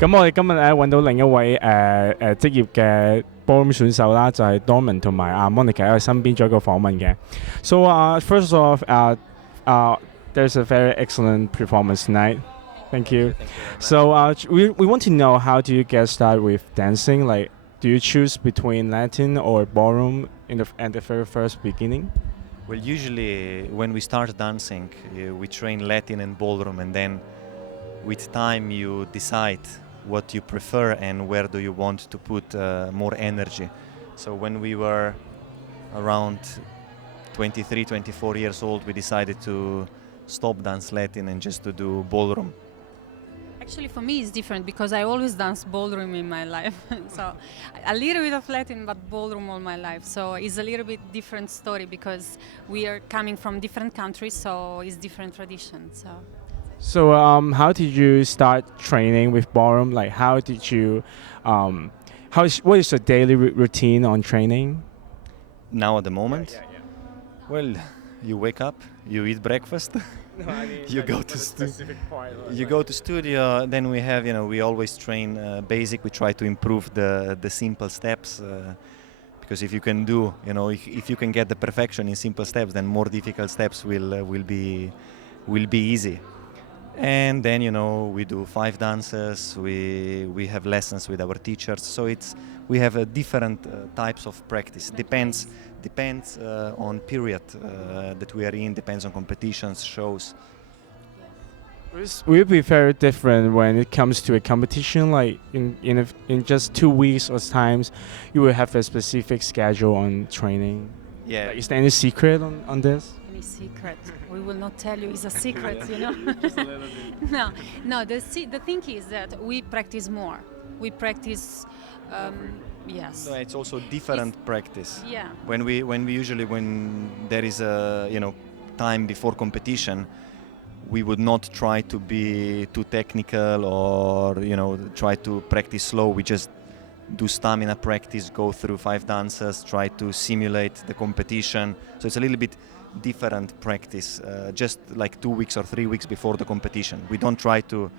咁我哋今日咧揾到另一位職業嘅 ballroom 選手啦，就係 Domen 同埋阿 Monica 喺佢身邊做一個訪問嘅。So first off, there's a very excellent performance tonight. Thank you. Thank you very much. So we want to know, how do you get started with dancing? Like, do you choose between Latin or ballroom at the very first beginning? Well, usually when we start dancing, we train Latin and ballroom, and then with time you decide what you prefer and where do you want to put more energy. So when we were around 23, 24 years old, we decided to stop dance Latin and just to do ballroom. Actually, for me, it's different because I always dance ballroom in my life. So a little bit of Latin, but ballroom all my life. So it's a little bit different story because we are coming from different countries, so it's different traditions. So how did you start training with ballroom? Like, how did you, what is your daily routine on training? Now at the moment, well, you wake up, you eat breakfast. No, I mean, You like, go for to the stu- specific part, You go to studio, then we have, we always train basic. We try to improve the simple steps because if you can do, if you can get the perfection in simple steps, then more difficult steps will be easy. And then we do 5 dances. We have lessons with our teachers. So we have different types of practice. Depends on period that we are in. Depends on competitions, shows. Will it be very different when it comes to a competition? Like in just 2 weeks or times, you will have a specific schedule on training. Yeah. Like, is there any secret on this? Any secret? We will not tell you. It's a secret, Just a little bit. No. The thing is that we practice more. We practice. Yes. No, it's also different practice. Yeah. When there is a time before competition, we would not try to be too technical or try to practice slow. We just do stamina practice, go through 5 dances, try to simulate the competition. So it's a little bit different practice, just like 2 weeks or 3 weeks before the competition. We don't try to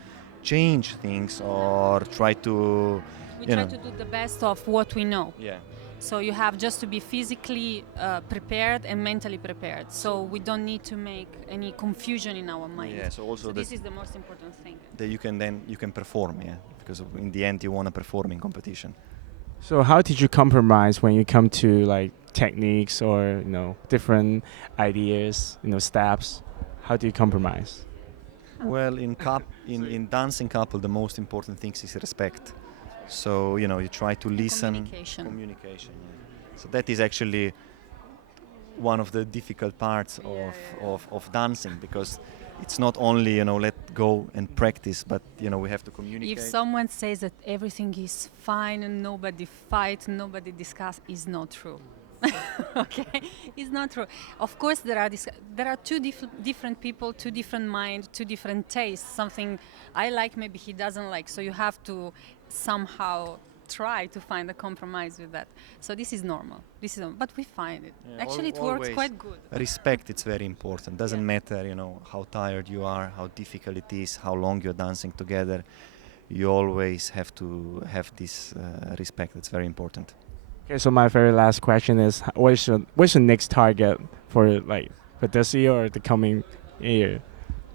change things or try to. We try to do the best of what we know. Yeah. So you have just to be physically prepared and mentally prepared. So we don't need to make any confusion in our mind. Yeah. So also this is the most important thing. That you can perform, yeah, because in the end you want to perform in competition. So how did you compromise when you come to like techniques or different ideas, steps? How do you compromise? Well, in dancing couple, the most important thing is respect. So you try to listen. Communication. Yeah. So that is actually one of the difficult parts of dancing, because it's not only let go and practice, but we have to communicate. If someone says that everything is fine and nobody fights, nobody discusses, is not true. Okay, it's not true. Of course, there are two different people, two different minds, two different tastes. Something I like, maybe he doesn't like. So you have to somehow try to find a compromise with that. So this is normal. But we find it. Yeah, actually, it works quite good. Respect, it's very important. Doesn't matter, how tired you are, how difficult it is, how long you're dancing together. You always have to have this respect. It's very important. Okay, so my very last question is, what's your next target for this year or the coming year?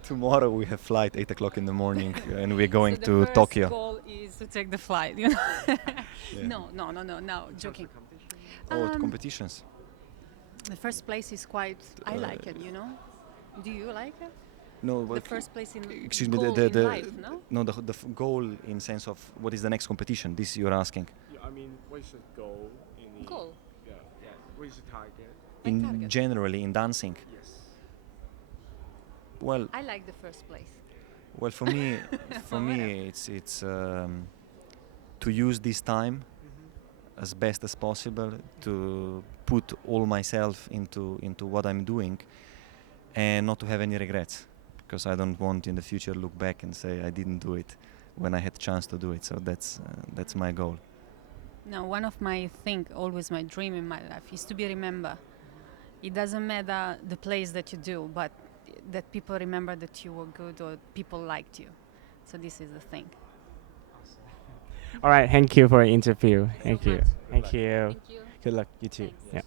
Tomorrow we have flight 8 o'clock in the morning, and we're going so to the Tokyo. first goal is to take the flight. Yeah. No, joking. Competitions. The first place is quite. I like it. Do you like it? No, The first place in. excuse me. goal The in life, no? No, the goal in sense of what is the next competition. This you're asking. I mean, what is the goal? Goal. Yeah. What is the target? In generally in dancing. Yes. Well, I like the first place. Well, for me, it's to use this time as best as possible, to put all myself into what I'm doing, and not to have any regrets, because I don't want in the future look back and say I didn't do it when I had the chance to do it. So that's my goal. Now, one of always my dream in my life is to be remembered. It doesn't matter the place that you do, but that people remember that you were good or people liked you. So this is the thing. Awesome. All right, thank you for the interview. Thank you. much. Thank you. Thank you. Good luck, you too. Yeah.